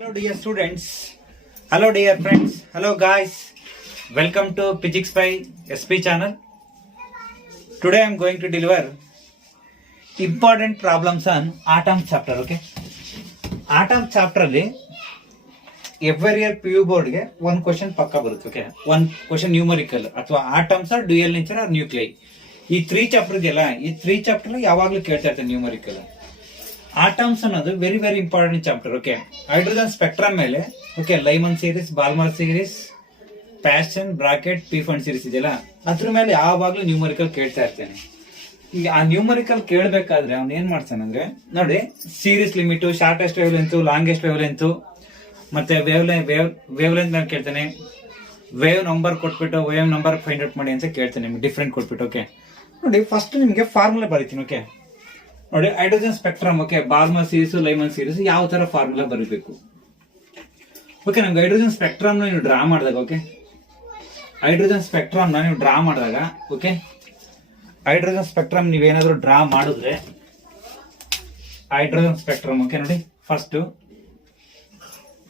Hello dear students, hello dear friends, hello guys, welcome to Physics by SP channel. Today I am going to deliver important problems on atoms chapter. Okay, atoms chapter alli every year PU board ge one question pakka barutte. Okay, one question numerical ಅಥವಾ atoms or dual nature or nuclei. ಈ 3 chapter ಇದೆಯಲ್ಲ, ಈ 3 chapter ಯಾವಾಗಲೂ ಕೇಳ್ತಾ ಇರ್ತಾರೆ numerical. Atoms ಅನ್ನೋದು very very important chapter. Okay, hydrogen spectrum ಮೇಲೆ okay Lyman series, Balmer series, Paschen, Brackett, Pfund series ಇದೆಯಲ್ಲ, ಅದ್ರ ಮೇಲೆ ಯಾವಾಗ್ಲೂ ನ್ಯೂಮರಿಕಲ್ ಕೇಳ್ತಾ ಇರ್ತೇನೆ. ಈಗ ಆ ನ್ಯೂಮರಿಕಲ್ ಕೇಳಬೇಕಾದ್ರೆ ಅವ್ನು ಏನ್ ಮಾಡ್ತಾನಂದ್ರೆ, ನೋಡಿ series limit, shortest wave length, longest wave length, ಮತ್ತೆ ವೇವ್ ಲೆಂತ್ ಮೇಲೆ ಕೇಳ್ತಾನೆ. ವೇವ್ ನಂಬರ್ ಕೊಟ್ಬಿಟ್ಟು ವೇವ್ ನಂಬರ್ ಫೈಂಡ್ ಔಟ್ ಮಾಡಿ ಅಂತ ಕೇಳ್ತಾನೆ, ನಿಮ್ಗೆ ಡಿಫ್ರೆಂಟ್ ಕೊಟ್ಬಿಟ್ಟು. ಓಕೆ ನೋಡಿ, ಫಸ್ಟ್ ನಿಮ್ಗೆ ಫಾರ್ಮುಲಾ ಬರೀತೀನಿ. ಓಕೆ ನೋಡಿ, hydrogen spectrum, okay Balmer series, Lyman series ಯಾವ ತರ ಫಾರ್ಮುಲಾ ಬರೀಬೇಕು. ಓಕೆ, ನಮ್ಗೆ ಹೈಡ್ರೋಜನ್ ಸ್ಪೆಕ್ಟ್ರಮ್ ನೀವು ಡ್ರಾ ಮಾಡಿದಾಗ, ಓಕೆ ಹೈಡ್ರೋಜನ್ ಸ್ಪೆಕ್ಟ್ರಮ್ ನೀವು ಡ್ರಾ ಮಾಡಿದಾಗ, ಓಕೆ ಹೈಡ್ರೋಜನ್ ಸ್ಪೆಕ್ಟ್ರಮ್ ನೀವೇನಾದ್ರೂ ಡ್ರಾ ಮಾಡಿದ್ರೆ ಹೈಡ್ರೋಜನ್ ಸ್ಪೆಕ್ಟ್ರಮ್, ಓಕೆ ನೋಡಿ first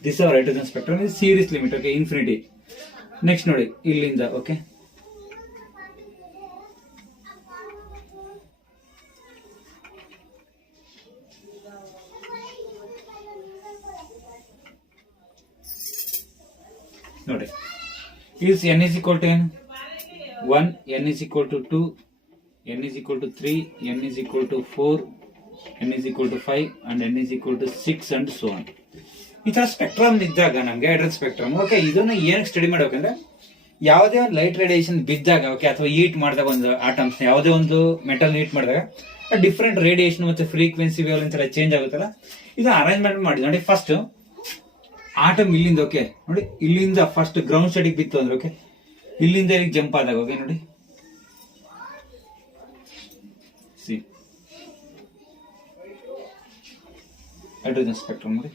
this our hydrogen spectrum is series limit, okay infinity. Next ನೋಡಿ ಇಲ್ಲಿಂದ, ಓಕೆ ನೋಡಿ is n is equal to n 1, n is equal to 2, n is equal to 3, n is equal to 4, n is equal to 5 and n is equal to 6 and so on. ಈ ತರ spectrum ಇದ್ದಾಗ ನಮ್ಗೆ hydrogen spectrum, okay ಇದನ್ನ ಏನಕ್ಕೆ study ಮಾಡ್ಬೇಕಂದ್ರೆ, ಯಾವುದೇ ಒಂದು light radiation ಬಿದ್ದಾಗ, ಓಕೆ ಅಥವಾ ಹೀಟ್ ಮಾಡಿದಾಗ, ಒಂದು ಆಟಮ್ಸ್ ಯಾವುದೇ ಒಂದು ಮೆಟಲ್ ಹೀಟ್ ಮಾಡಿದಾಗ ಡಿಫ್ರೆಂಟ್ ರೇಡಿಯೇಷನ್ ಮತ್ತೆ ಫ್ರೀಕ್ವೆನ್ಸಿ ವೇವ್ ಲೆಂತ್ ಎಲ್ಲ ಚೇಂಜ್ ಆಗುತ್ತಲ್ಲ, ಇದನ್ನ ಅರೇಂಜ್ಮೆಂಟ್ ಮಾಡಿ. ನೋಡಿ ಫಸ್ಟ್ ಆಟಮ್ ಇಲ್ಲಿಂದ, ಓಕೆ ನೋಡಿ ಇಲ್ಲಿಂದ ಫಸ್ಟ್ ಗ್ರೌಂಡ್ ಸ್ಟೇಟಿಗೆ ಬಿತ್ತು ಅಂದ್ರೆ, ಓಕೆ ಇಲ್ಲಿಂದ ಇಲ್ಲಿಗೆ ಜಂಪ್ ಆದಾಗ, ಓಕೆ ನೋಡಿ ಸಿ ಹೈಡ್ರೋಜನ್ ಸ್ಪೆಕ್ಟ್ರಮ್ ನೋಡಿ.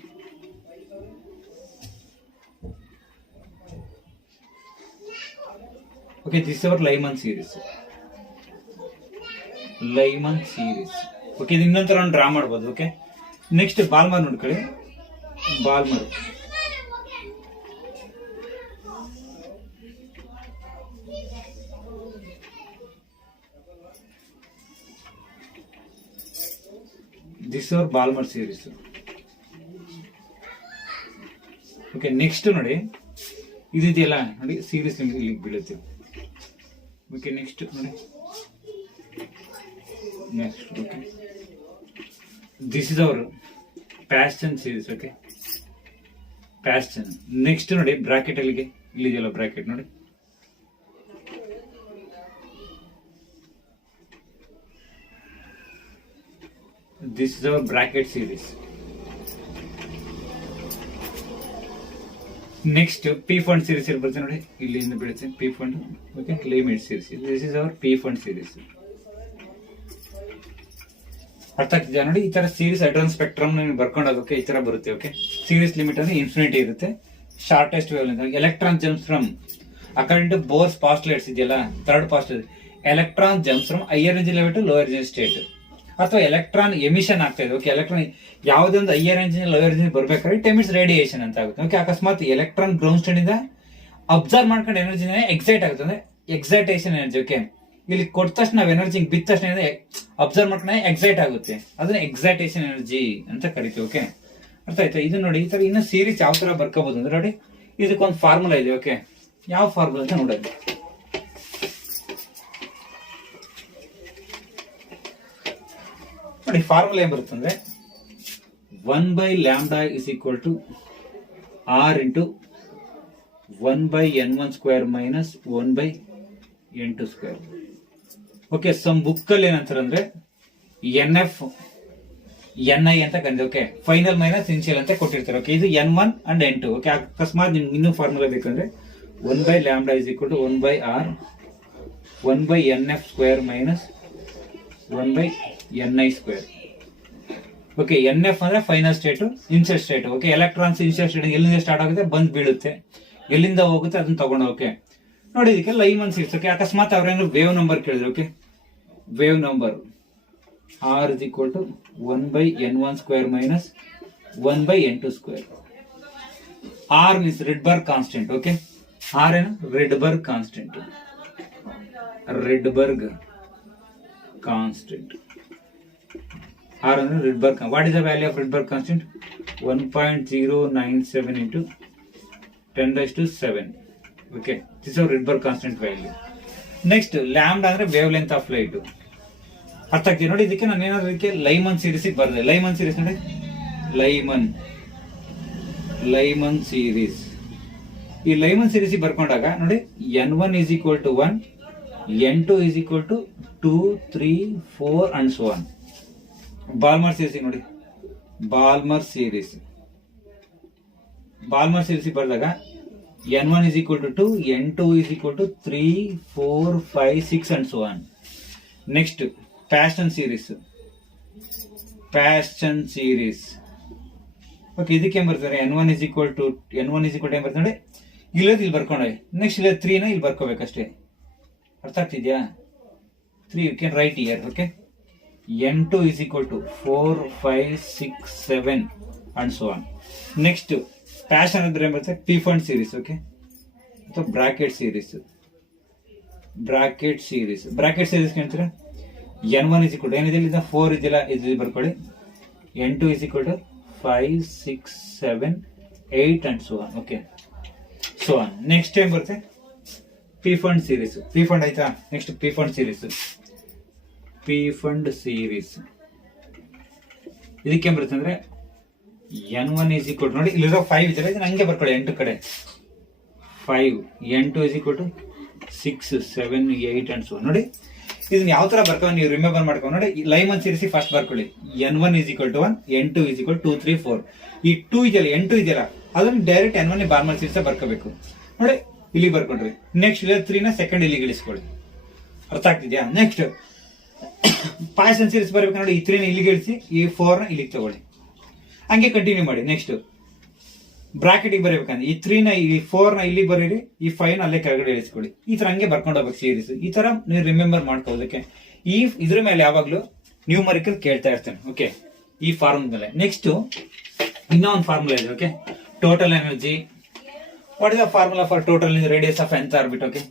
Okay this our Lyman series, Lyman series. Okay ಇದು ಇನ್ನೊಂದು ತರ ಡ್ರಾ ಮಾಡ್ಬೋದು. ಓಕೆ ನೆಕ್ಸ್ಟ್ ಬಾಲ್ಮರ್ ನೋಡ್ಕೊಳ್ಳಿ, Balmer this our Balmer series. Okay next ನೋಡಿ ಇದೆಯಲ್ಲ, ನೋಡಿ ಸೀರೀಸ್ ಇಲ್ಲಿಗೆ ಬೀಳುತ್ತೆ. ಓಕೆ ನೆಕ್ಸ್ಟ್ ನೋಡಿ, next okay this is our Paschen series. Okay Paschen. Next ನೋಡಿ ಬ್ರಾಕೆಟ್ ಅಲ್ಲಿಗೆ ಇಲ್ಲಿದೆಯಲ್ಲ ಬ್ರಾಕೆಟ್ ನೋಡಿ, this is our bracket series. Next P fund series ಬರುತ್ತೆ ನೋಡಿ, ಇಲ್ಲಿಂದ ಬೀಳುತ್ತೆ P fund. Okay limit series, this is our P fund series. ಅರ್ಥ ಆಗ್ತಿದೆ ನೋಡಿ, ಈ ತರ ಸೀರೀಸ್ ಹೈಡ್ರೋಜನ್ ಸ್ಪೆಕ್ಟ್ರಮ್ ಬರ್ಕೊಂಡೋಗಕ್ಕೆ ಈ ತರ ಬರುತ್ತೆ. ಓಕೆ ಸೀರೀಸ್ ಲಿಮಿಟ್ ಅಂದ್ರೆ ಇನ್ಫಿನಿಟಿ ಇರುತ್ತೆ. Shortest wave length, electron jumps from according to Bohr's postulates ಇದೆಯಲ್ಲ, third postulate, electron jumps from higher energy level to lower energy state. ಅಥವಾ ಎಲೆಕ್ಟ್ರಾನ್ ಎಮಿಷನ್ ಆಗ್ತಾ ಇದೆ. Okay electron ಯಾವುದೇ ಒಂದು ಹೈಯರ್ ಎನರ್ಜಿ ಲೋಯರ್ ಎನರ್ಜಿ ಬರ್ಬೇಕಾದ್ರೆ it emits radiation ಅಂತ ಆಗುತ್ತೆ. Okay ಅಕಸ್ಮಾತ್ ಎಲೆಕ್ಟ್ರಾನ್ ಗ್ರೌಂಡ್ ಸ್ಟೇಟ್ ಇಂದ ಅಬ್ಸರ್ವ್ ಮಾಡ್ಕೊಂಡು ಎನರ್ಜಿನ ಎಕ್ಸೈಟ್ ಆಗುತ್ತೆ ಅಂದ್ರೆ ಎಕ್ಸೈಟೇಷನ್ ಎನರ್ಜಿ. ಓಕೆ ಇಲ್ಲಿ ಕೊಟ್ಟ ತಕ್ಷಣ ನಾವು ಎನರ್ಜಿ ಬಿದ್ದ ತಕ್ಷಣ ಅಬ್ಸರ್ವ್ ಮಾಡ್ಕೊಂಡ್ರೆ ಎಕ್ಸೈಟ್ ಆಗುತ್ತೆ, ಅದನ್ನ ಎಕ್ಸೈಟೇಷನ್ ಎನರ್ಜಿ ಅಂತ ಕರಿತೀವಿ. ಓಕೆ ಅರ್ಥ ಆಯ್ತಾ? ಇದು ನೋಡಿ ಈ ತರ ಇನ್ನು ಸೀರೀಸ್ ಯಾವ ತರ ಬರ್ಕೋಬಹುದು ಅಂದ್ರೆ, ನೋಡಿ ಇದಕ್ಕೊಂದು ಫಾರ್ಮುಲಾ ಇದೆ. ಓಕೆ ಯಾವ ಫಾರ್ಮುಲಾ ಅಂತ ನೋಡೋದು. ನೋಡಿ ಫಾರ್ಮುಲಾ ಏನ್ ಬರುತ್ತೆ ಅಂದ್ರೆ, 1/λ is equal to r into 1/n1 square minus 1/n2 square. Okay some book ಅಲ್ಲಿ ಏನಂತಾರೆ ಅಂದ್ರೆ NF NI ಅಂತ ಕಂಡಿದೆ. ಓಕೆ ಫೈನಲ್ ಮೈನಸ್ ಇನಿಷಿಯಲ್ ಅಂತ ಕೊಟ್ಟಿರ್ತಾರೆ. ಓಕೆ ಇದು N1 ಅಂಡ್ N2. ಓಕೆ ಅಕಸ್ಮಾತ್ ನಿಮ್ಗೆ ಇನ್ನೂ ಫಾರ್ಮುಲಾ ಬೇಕಂದ್ರೆ 1/λ is equal to 1/r 1/nf square minus 1/ni square. Okay NF ಅಂದ್ರೆ final state, inside state. Okay electrons inside state ಎಲ್ಲಿಂದ ಸ್ಟಾರ್ಟ್ ಆಗುತ್ತೆ, ಬಂದ್ ಬೀಳುತ್ತೆ, ಎಲ್ಲಿಂದ ಹೋಗುತ್ತೆ ಅದನ್ನ ತಗೊಂಡು. ಓಕೆ ನೋಡಿ ಇದಕ್ಕೆ ಲೈಮನ್ ಸೀರೀಸ್. ಓಕೆ ಅಕಸ್ಮಾತ್ ಅವ್ರೇನು ವೇವ್ ನಂಬರ್ ಕೇಳಿದ್ರು, okay wave number r is equal to 1/n1 square minus 1/n2 square. R means Rydberg constant. Okay, R ಏನು Rydberg constant. Rydberg constant. R ಅಂದ್ರೆ Rydberg. What is the value of Rydberg constant? 1.097 into 10 raised to 7. Okay, this is our Rydberg constant value. Next, lambda ಅಂದ್ರೆ wave length of light. ಅರ್ಥ ಆಗ್ತಿದೆ ನೋಡಿ. ಇದಕ್ಕೆ ನಾನು ಏನಾದ್ರು ಇದಕ್ಕೆ ಲೈಮನ್ ಸೀರೀಸ್ ಬರೆದೆ. ಲೈಮನ್ ಸೀರೀಸ್ ನೋಡಿ, ಲೈಮನ್ ಸೀರೀಸ್. ಈ ಲೈಮನ್ ಸೀರೀಸ್ ಬರ್ಕೊಂಡಾಗ ನೋಡಿ, n1 is equal to 1, n2 is equal to 2, 3, 4 and so on. ಬಾಲ್ಮರ್ series ನೋಡಿ, ಬಾಲ್ಮರ್ ಸೀರೀಸ್ ಬರೆದಾಗ n1 is equal to 2, n2 is equal to 3, 4, 5, 6 and so on. Next, Paschen series. Okay, ಇದಕ್ಕೆ ಏನು ಬರ್ತಾರೆ? n1 is equal to ಏನು ಬರ್ತಾರೆ ನೋಡಿ, ಇಲ್ಲಿ ಬರ್ಕೊಂಡೆ. Next ಇಲ್ಲ 3 ನ ಇಲ್ಲಿ ಬರ್ಕೋಬೇಕಷ್ಟೇ. ಅರ್ಥ ಆಗ್ತಿದ್ಯಾ? 3 you can write here. Okay, n2 is equal to 4, 5, 6, 7 and so on. Next, Paschen ಅಂದ್ರೆ ಏನು ಬರುತ್ತೆ? P-fund series. Okay, ಅಥವಾ ಬ್ರಾಕೆಟ್ ಸೀರೀಸ್ ಕೇಳ್ತೀರಾ? n1 is equal to ಏನಿದೆ ಇಲ್ಲ 4 ಇದೆಯಲ್ಲ, ಇದು ಬರ್ಕೊಳ್ಳಿ. n2 is equal to 5, 6, 7, 8 and so on. Okay, so on. Next time ಬರುತ್ತೆ P-fund series. P-fund ಆಯ್ತಾ? ನೆಕ್ಸ್ಟ್ P-fund series ಇದಕ್ಕೆ ಬರುತ್ತೆ ಅಂದ್ರೆ n1 is equal to ನೋಡಿ, ಇಲ್ಲಿರೋ 5 ಇದೆಯಲ್ಲ, ಇದನ್ನ ಹಂಗೆ ಬರ್ಕೊಳ್ಳಿ. n2 ಕಡೆ 5, n2 is equal to 6, 7, 8 and so on. ನೋಡಿ, ಇದನ್ನ ಯಾವ ತರ ಬರ್ಕೊಂಡು ನೀವು ರಿಮೆಂಬರ್ ಮಾಡ್ಕೊಂಡು ನೋಡಿ. ಲೈಮನ್ ಸೀರೀಸ್ ಫಸ್ಟ್ ಬರ್ಕೊಳ್ಳಿ. n1 is equal to 1, n2 is equal to 2, 3, 4. ಈ 2 ಇದೆಯಲ್ಲ, n2 ಇದೆಯಲ್ಲ, ಅದನ್ನ ಡೈರೆಕ್ಟ್ n1 ಬಾರ್ಮಲ್ ಸೀರೀಸ್ ಬರ್ಕೋಬೇಕು ನೋಡಿ. ಇಲ್ಲಿ ಬರ್ಕೊಂಡ್ರಿ. ನೆಕ್ಸ್ಟ್ ಇಲ್ಲ 3 ನ ಸೆಕೆಂಡ್ ಇಲ್ಲಿ ಇಳಿಸ್ಕೊಳ್ಳಿ. ಅರ್ಥ ಆಗ್ತಿದ್ಯಾ? ನೆಕ್ಸ್ಟ್ ಪಾಯ್ಸನ್ ಸೀರೀಸ್ ಬರ್ಬೇಕು ನೋಡಿ. ಈ 3 ನ ಇಲ್ಲಿಗೆ ಇಳಿಸಿ, ಈ 4 ನ ಇಲ್ಲಿಗೆ ತಗೊಳ್ಳಿ. ಹಂಗೆ ಕಂಟಿನ್ಯೂ ಮಾಡಿ. ನೆಕ್ಸ್ಟ್ ಬ್ರಾಕೆಟ್ ಬರಬೇಕಂದ್ರೆ ಈ 3 ನ ಈ 4 ನ ಇಲ್ಲಿ ಬರೀರಿ, ಈ 5 ನ ಅಲ್ಲೇ ಕೆಳಗಡೆ ಇಳಿಸ್ಕೊಳ್ಳಿ. ಈ ತರ ಹಂಗೆ ಬರ್ಕೊಂಡು ಹೋಗ್ಬೇಕು ಸೀರೀಸ್. ಈ ತರ ನೀವು ರಿಮೆಂಬರ್ ಮಾಡ್ಕೊಳ್ಳೋದಕ್ಕೆ ಇದ್ರ ಮೇಲೆ ಯಾವಾಗ್ಲೂ ನ್ಯೂಮರಿಕಲ್ ಕೇಳ್ತಾ ಇರ್ತೇನೆ. ಓಕೆ, ಈ ಫಾರ್ಮುಲಾ ಮೇಲೆ. ನೆಕ್ಸ್ಟ್ ಇನ್ನೊಂದು ಫಾರ್ಮುಲಾ ಇದೆ. Okay, total energy. What is the formula for total radius of nth orbit? Okay,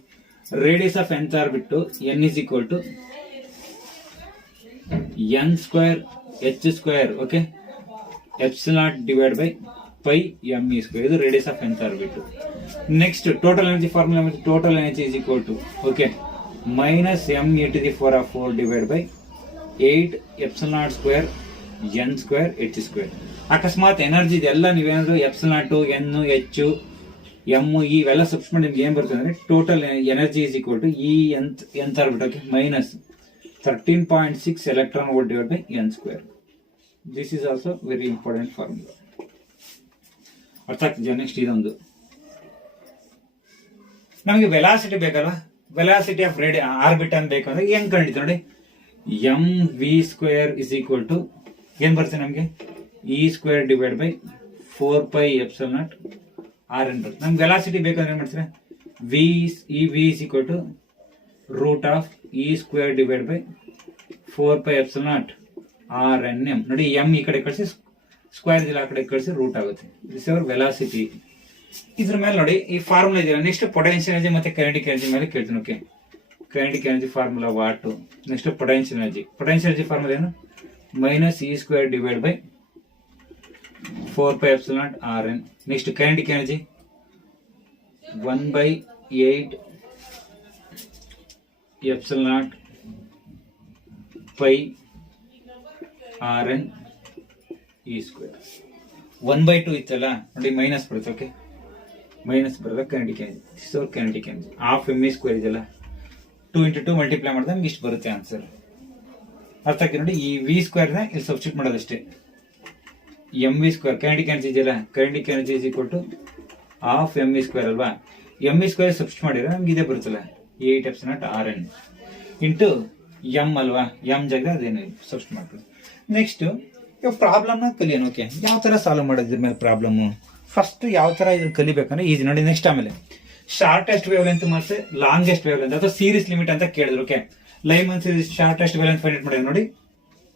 radius of nth orbit n is equal to n square h square. Okay, epsilon divided by pi m e square. ಇದು radius of nth orbit. Next total energy formula ಮತ್ತೆ total energy is equal to okay minus m e to the power of 4 divided by 8 epsilon square n square h square. ಅಕಸ್ಮಾತ್ energy ಇದೆಲ್ಲ ನೀವೇನಾದ್ರು epsilon 2 n h m ಇವೆಲ್ಲ substitute ನಿಮ್ಗೆ ಏನ್ ಬರ್ತದೆ ಅಂದ್ರೆ total energy is equal to e nth orbit. Okay, minus 13.6 electron volt divided by n square. This is also very important formula. ಅರ್ಥ ಆಗ್ತಿದೆಯಾ? Next ಇದೊಂದು ನಮಗೆ ವೆಲಾಸಿಟಿ ಬೇಕಲ್ವಾ? ವೆಲಾಸಿಟಿ ಆಫ್ ಆರ್ಬಿಟ್ ಅಂತ ಬೇಕಂದ್ರೆ ಹೆಂಗ್ ಕಂಡಿತ್ತು ನೋಡಿ. M V square is equal to ಏನ್ ಬರುತ್ತೆ ನಮ್ಗೆ? E square divide by 4 pi epsilon naught R N ಬರುತ್ತೆ. ನಮ್ಗೆ ವೆಲಾಸಿಟಿ ಬೇಕಂದ್ರೆ ಏನ್ ಮಾಡ್ತೀರಾ? V is equal to root of E square divide by 4 pi epsilon naught R N M. ನೋಡಿ, M ಈ ಕಡೆ ಕಳಿಸಿ, ಸ್ಕ್ವೇರ್ ಇದೆಲ್ಲ ಆ ಕಡೆ ಕಳಿಸಿ ರೂಟ್ ಆಗುತ್ತೆ. This our velocity. ಇದ್ರ ಮೇಲೆ ನೋಡಿ ಈ ಫಾರ್ಮುಲಾ ಇದೆಯಲ್ಲ. ನೆಕ್ಸ್ಟ್ ಪೊಟೆನ್ಷಿಯಲ್ ಎನರ್ಜಿ ಮತ್ತೆ ಕೈನೆಟಿಕ್ ಎನರ್ಜಿ ಮೇಲೆ ಕೇಳ್ತೀನಿ. Okay, kinetic energy formula what? Next potential energy formula ಏನು? Minus e square divide by 4 pi epsilon naught R n. Next kinetic energy 1/8 epsilon naught pi r n e square. 1/2 ಇತ್ತಲ್ಲ ನೋಡಿ, minus ಬರುತ್ತೆ. Okay, minus ಬರೋದ kinetic energy. Kinetic energy half m e square ಇದೆಯಲ್ಲ, 2 into 2 multiply ಮಾಡಿದ್ರೆ ನಮ್ಗೆ ಇಷ್ಟು ಬರುತ್ತೆ answer. ಅರ್ಥ ಆಗಿ ನೋಡಿ. ಈ ವಿ ಸ್ಕ್ವೇರ್ ನ ಇಲ್ಲಿ ಸಬ್ಸ್ಟಿಟ್ಯೂಟ್ ಮಾಡೋದಷ್ಟೇ. M V square kinetic energy ಇದೆಯಲ್ಲ, kinetic energy is equal to half m e square ಅಲ್ವಾ? ಎಮ್ ಇ ಸ್ಕ್ವೇರ್ ಸಬ್ಸ್ಟಿಟ್ಯೂಟ್ ಮಾಡಿದ್ರೆ ನಮ್ಗೆ ಇದೇ ಬರುತ್ತಲ್ಲ, 8 epsilon naught R n into m ಅಲ್ವಾ? ಎಂ ಜಾಗ ಅದೇನು ಸಬ್ಸ್ಟಿಟ್ಯೂಟ್ ಮಾಡ್ಕೊಳ್ಳಿ. ನೆಕ್ಸ್ಟ್ ಇವಾಗ ಪ್ರಾಬ್ಲಮ್ನ ಕಲಿಯೋಣ. ಓಕೆ, ಯಾವ ತರ ಸಾಲ್ವ್ ಮಾಡೋದ್ರ ಮೇಲೆ ಪ್ರಾಬ್ಲಮ್ ಫಸ್ಟ್ ಯಾವ ತರ ಇದ್ರ ಕಲಿಬೇಕಂದ್ರೆ ಈಸಿ ನೋಡಿ. ನೆಕ್ಸ್ಟ್ ಆಮೇಲೆ ಶಾರ್ಟೆಸ್ಟ್ ವೇವ್ ಲೆಂತ್ ಮತ್ತೆ ಲಾಂಗೆಸ್ಟ್ ವೇವ್ ಲೆಂತ್ ಅಥವಾ ಸೀರೀಸ್ ಲಿಮಿಟ್ ಅಂತ ಕೇಳಿದ್ರು. Okay, Lyman series shortest wave length find ಮಾಡಿ ನೋಡಿ.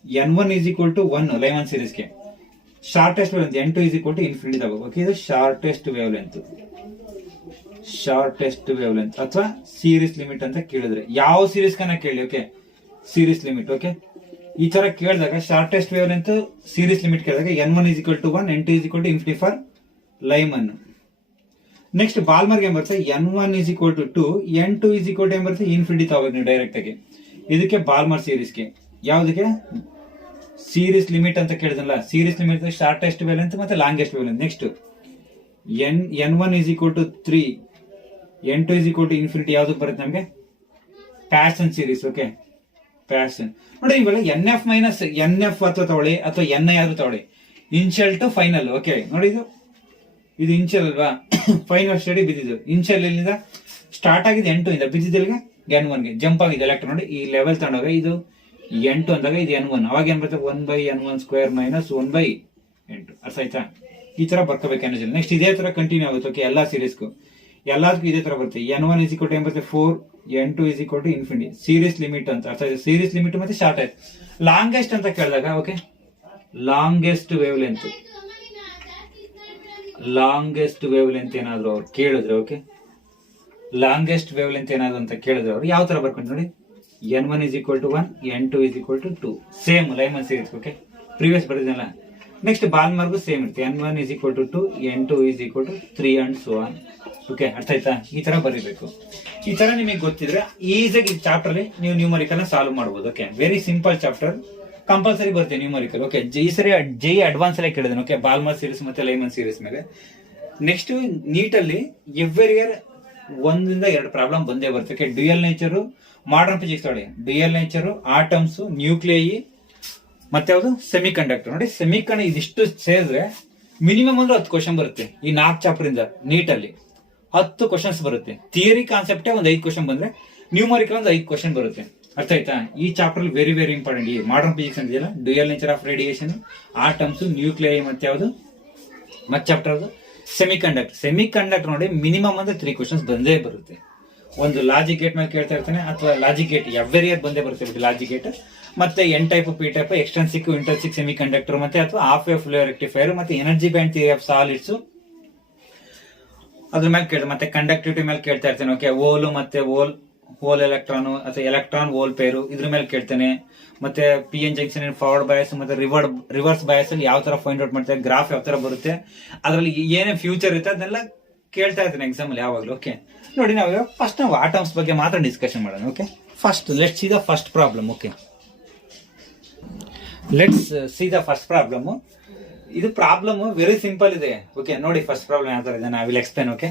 n1 is equal to 1 Lyman ಸೀರೀಸ್ಗೆ, shortest wave length n2 is equal to infinity ತಗೋಬೇಕು. ಓಕೆ, ಇದು shortest wave length, shortest wave length ಅಥವಾ series limit ಅಂತ ಕೇಳಿದ್ರೆ ಯಾವ ಸೀರೀಸ್ ಕನ್ನ ಕೇಳಿ. Okay, series limit. ಓಕೆ, ಈ ತರ ಕೇಳಿದಾಗ shortest wave length series limit ಕೇಳಿದಾಗ n1 is equal to 1, n2 is equal to infinity for Lyman. Next ಬಾಲ್ಮರ್ಗೆ ಏನ್ ಬರುತ್ತೆ, n1 is equal to 2, n2 is equal to ಏನ್ ಬರುತ್ತೆ ಇನ್ಫಿನಿಟಿ ತಗೋಬೇಕು ನೀವು ಡೈರೆಕ್ಟ್ ಆಗಿ. ಇದಕ್ಕೆ ಬಾಲ್ಮರ್ ಸೀರೀಸ್ಗೆ ಯಾವ್ದಕ್ಕೆ ಸೀರೀಸ್ ಲಿಮಿಟ್ ಅಂತ ಕೇಳಿದ್ನಲ್ಲ, series limit shortest wave length ಮತ್ತೆ longest wave length. Next n1 is equal to 3, n2 is equal to infinity ಯಾವ್ದಕ್ಕೆ ಬರುತ್ತೆ ನಮಗೆ ಪ್ಯಾಷನ್ ಸೀರೀಸ್. ಓಕೆ, ಪ್ಯಾಷನ್ ನೋಡಿ ಇವಾಗ NF ಮೈನಸ್ NF ಅಥವಾ ತಗೊಳ್ಳಿ ಅಥವಾ NI ಆದ್ರೂ ತಗೊಳ್ಳಿ, ಇನ್ಶಿಯಲ್ ಟು ಫೈನಲ್. ಓಕೆ ನೋಡಿ, ಇದು ಇನ್ಶಿಯಲ್ ಅಲ್ವಾ, ಫೈನಲ್ ಸ್ಟಡಿ ಬಿದ್ದಿದ್ದು ಇನ್ಶಿಯಲ್ ಇಲ್ಲಿಂದ ಸ್ಟಾರ್ಟ್ ಆಗಿದೆ n2 ಇಂದ, ಬಿದ್ದಿದ್ದಲ್ಲಿಗೆ n1 ಗೆ ಜಂಪ್ ಆಗಿದೆ ಎಲೆಕ್ಟ್ರಾನ್. ನೋಡಿ ಈ ಲೆವೆಲ್ ತಗೊಂಡಾಗ ಇದು n2 ಅಂದಾಗ ಇದು n1, ಅವಾಗ ಏನ್ ಬರುತ್ತೆ 1/n1 ಸ್ಕ್ವೇರ್ ಮೈನಸ್ 1/n2. ಅರ್ಥ ಆಯ್ತಾ? ಈ ತರ ಬರ್ಕೋಬೇಕು ಎನರ್ಜಿ. ನೆಕ್ಸ್ಟ್ ಇದೇ ತರ ಕಂಟಿನ್ಯೂ ಆಗುತ್ತೆ. ಓಕೆ, ಎಲ್ಲಾ ಸೀರೀಸ್ಗೂ ಎಲ್ಲದಕ್ಕೂ ಇದೇ ತರ ಬರುತ್ತೆ. n1 is equal to ಏನ್ ಬರುತ್ತೆ 4, n2 is equal to infinity. Series limit ಅಂತ ಅರ್ಥ ಆಯ್ತು. ಸೀರೀಸ್ ಲಿಮಿಟ್ ಮತ್ತೆ ಶಾರ್ಟ್ ಆಯ್ತು. ಲಾಂಗೆಸ್ಟ್ ಅಂತ ಕೇಳಿದಾಗ okay, longest wave length, longest wave length ಏನಾದ್ರು ಅವ್ರು ಕೇಳಿದ್ರೆ, ಓಕೆ ಲಾಂಗೆಸ್ಟ್ ವೇವ್ ಲೆಂತ್ ಏನಾದ್ರು ಅಂತ ಕೇಳಿದ್ರೆ ಅವ್ರು ಯಾವ ತರ ಬರ್ಕೊಂಡು ನೋಡಿ, n1 is equal to 1, n2 is equal to 2. Same Lyman series. Okay, previous ಬರೆದಿದ್ದಲ್ಲ. ನೆಕ್ಸ್ಟ್ ಬಾಲ್ಮರ್ಗೂ ಸೇಮ್ ಇರುತ್ತೆ, n1 is equal to 2, n2 is equal to 3 and so on. Okay, ಅರ್ಥ ಆಯ್ತಾ? ಈ ತರ ಬರೀಬೇಕು. ಈ ತರ ನಿಮಗೆ ಗೊತ್ತಿದ್ರೆ ಈಸಿಯಾಗಿ ಈ ಚಾಪ್ಟರ್ ಅಲ್ಲಿ ನೀವು ನ್ಯೂಮರಿಕಲ್ ನ ಸಾಲ್ವ್ ಮಾಡಬಹುದು. Okay, very simple chapter, compulsory ಬರುತ್ತೆ ನ್ಯೂಮರಿಕಲ್. ಓಕೆ, ಈ ಸರಿ ಜೈ ಅಡ್ವಾನ್ಸ್ ಅಲ್ಲಿ ಕೇಳಿದ್ರೆ ಓಕೆ, ಬಾಲ್ಮರ್ ಸೀರೀಸ್ ಮತ್ತೆ ಲೈಮನ್ ಸೀರೀಸ್ ಮೇಲೆ. ನೆಕ್ಸ್ಟ್ ನೀಟ್ ಅಲ್ಲಿ ಎವ್ರಿ ಇಯರ್ 1 ಇಂದ 2 ಪ್ರಾಬ್ಲಮ್ ಬಂದೇ ಬರುತ್ತೆ. Okay, dual nature, modern physics ನೋಡಿ, ಡ್ಯೂಯಲ್ ನೇಚರ್, ಆಟಮ್ಸ್, ನ್ಯೂಕ್ಲಿಯೈ ಮತ್ತೆ ಯಾವುದು ಸೆಮಿ ಕಂಡಕ್ಟರ್. ನೋಡಿ ಸೆಮಿ ಕಂಡಕ್ಟರ್ ಇದಿಷ್ಟು ಸೇರಿದ್ರೆ ಮಿನಿಮಮ್ ಅಂದ್ರೆ 10 ಕ್ವಶನ್ ಬರುತ್ತೆ. ಈ 4 ಚಾಪ್ಟರ್ ಇಂದ ನೀಟ್ ಅಲ್ಲಿ 10 ಕ್ವಶನ್ಸ್ ಬರುತ್ತೆ. ಥಿಯರಿ ಕಾನ್ಸೆಪ್ಟೇ ಒಂದು 5 ಕ್ವಶನ್ ಬಂದ್ರೆ ನ್ಯೂಮರಿಕಲ್ ಒಂದು 5 ಕ್ವಶನ್ ಬರುತ್ತೆ. ಅರ್ಥ ಆಯ್ತಾ? ಈ ಚಾಪ್ಟರ್ ವೆರಿ ವೆರಿ ಇಂಪಾರ್ಟೆಂಟ್. ಈ ಮಾಡರ್ನ್ ಫಿಸಿಕ್ಸ್ ಅಂತಿದೆಯಲ್ಲ, dual nature of radiation, atoms, nuclei ಮತ್ತೆ ಯಾವುದು ಮತ್ತೆ ಚಾಪ್ಟರ್ ಅದು ಸೆಮಿ ಕಂಡಕ್ಟರ್. ಸೆಮಿ ಕಂಡಕ್ಟರ್ ನೋಡಿ ಮಿನಿಮಮ್ ಅಂದ್ರೆ 3 ಕ್ವಶನ್ಸ್ ಬಂದೇ ಬರುತ್ತೆ. ಒಂದು ಲಾಜಿಕ್ ಗೇಟ್ ಮೇಲೆ ಕೇಳ್ತಾ ಇರ್ತಾನೆ, ಅಥವಾ ಲಾಜಿಕ್ ಗೇಟ್ ಎವ್ರಿ ಇಯರ್ ಬಂದೇ ಬರುತ್ತೆ ಬಿಟ್ಟು ಲಾಜಿಕ್ ಗೇಟ್, ಮತ್ತೆ n type, p type, extrinsic, intrinsic semi conductor, ಮತ್ತೆ ಅಥವಾ ಹಾಫ್ ವೇವ್ ಫ್ಲೋ ರೆಕ್ಟಿಫೈರ್, ಮತ್ತೆ energy band theory of solids ಅದ್ರ ಮೇಲೆ ಕೇಳ್ತಾರೆ. ಮತ್ತೆ ಕಂಡಕ್ಟಿವಿಟಿ ಮೇಲೆ ಕೇಳ್ತಾ ಇರ್ತಾನೆ. ಓಕೆ, ಓಲ್ ಮತ್ತೆ ಓಲ್ ಎಲೆಕ್ಟ್ರಾನ್ ಅಥವಾ ಎಲೆಕ್ಟ್ರಾನ್ ಓಲ್ ಪೇರು ಇದ್ರ ಮೇಲೆ ಕೇಳ್ತಾನೆ. ಮತ್ತೆ P N junction forward bias ಮತ್ತೆ ರಿವರ್ಸ್ ಬಯಾಸ್ ಅಲ್ಲಿ ಯಾವ ತರ ಫೈಂಡ್ ಔಟ್ ಮಾಡ್ತಾರೆ, ಗ್ರಾಫ್ ಯಾವ ತರ ಬರುತ್ತೆ, ಅದ್ರಲ್ಲಿ ಏನೇ ಫ್ಯೂಚರ್ ಇರುತ್ತೆ ಅದನ್ನೆಲ್ಲ ಕೇಳ್ತಾ ಇರ್ತಾನೆ ಎಕ್ಸಾಮ್ ಅಲ್ಲಿ ಯಾವಾಗಲೂ. ಓಕೆ ನೋಡಿ, ಫಸ್ಟ್ ನಾವು ಆಟಮ್ಸ್ ಬಗ್ಗೆ ಮಾತ್ರ ಡಿಸ್ಕಷನ್ ಮಾಡೋಣ. Okay, first let's see the first problem. Okay, let's see the first problem. ಇದು ಪ್ರಾಬ್ಲಮ್ ವೆರಿ ಸಿಂಪಲ್ ಇದೆ. ಓಕೆ ನೋಡಿ, ಫಸ್ಟ್ ಪ್ರಾಬ್ಲಮ್ ಯಾವ ತರ ಇದೆ I will explain. Okay,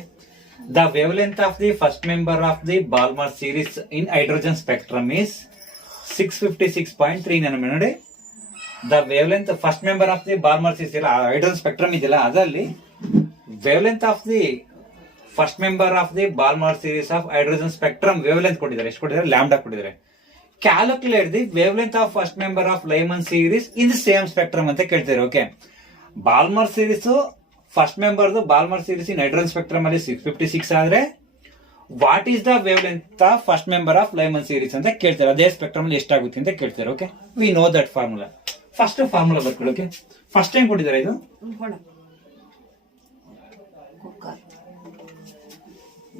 the wave length of the first member of the Balmer series in hydrogen spectrum is 656.3 nanometer. ನೋಡಿ, the wave length first member of the Balmer series ಇಲ್ಲ, hydrogen spectrum ಇದೆಯಲ್ಲ, ಅದರಲ್ಲಿ wave length of the first member of the Balmer series of hydrogen spectrum wavelength ಕೊಟ್ಟಿದ್ದಾರೆ. ಎಷ್ಟು ಕೊಟ್ಟಿದ್ದಾರೆ? Lambda ಕೊಟ್ಟಿದ್ದಾರೆ. Calculate the wave length of first member of Lyman series in the same spectrum ಅಂತ ಕೇಳ್ತಾರೆ. Okay, Balmer series first member Balmer series in hydrogen spectrum ಅಲ್ಲಿ 656 ಆದ್ರೆ what is the wave length of first member of Lyman series ಅಂತ ಕೇಳ್ತಾರೆ. ಅದೇ spectrum ಅಲ್ಲಿ ಎಷ್ಟಾಗುತ್ತೆ ಅಂತ ಕೇಳ್ತಾರೆ. Okay, we know that formula. First formula ಬರ್ಕೊಳ್ಳಿ. ಓಕೆ, ಫಸ್ಟ್ ಟೈಮ್ ಕೊಟ್ಟಿದ್ದಾರೆ ಇದು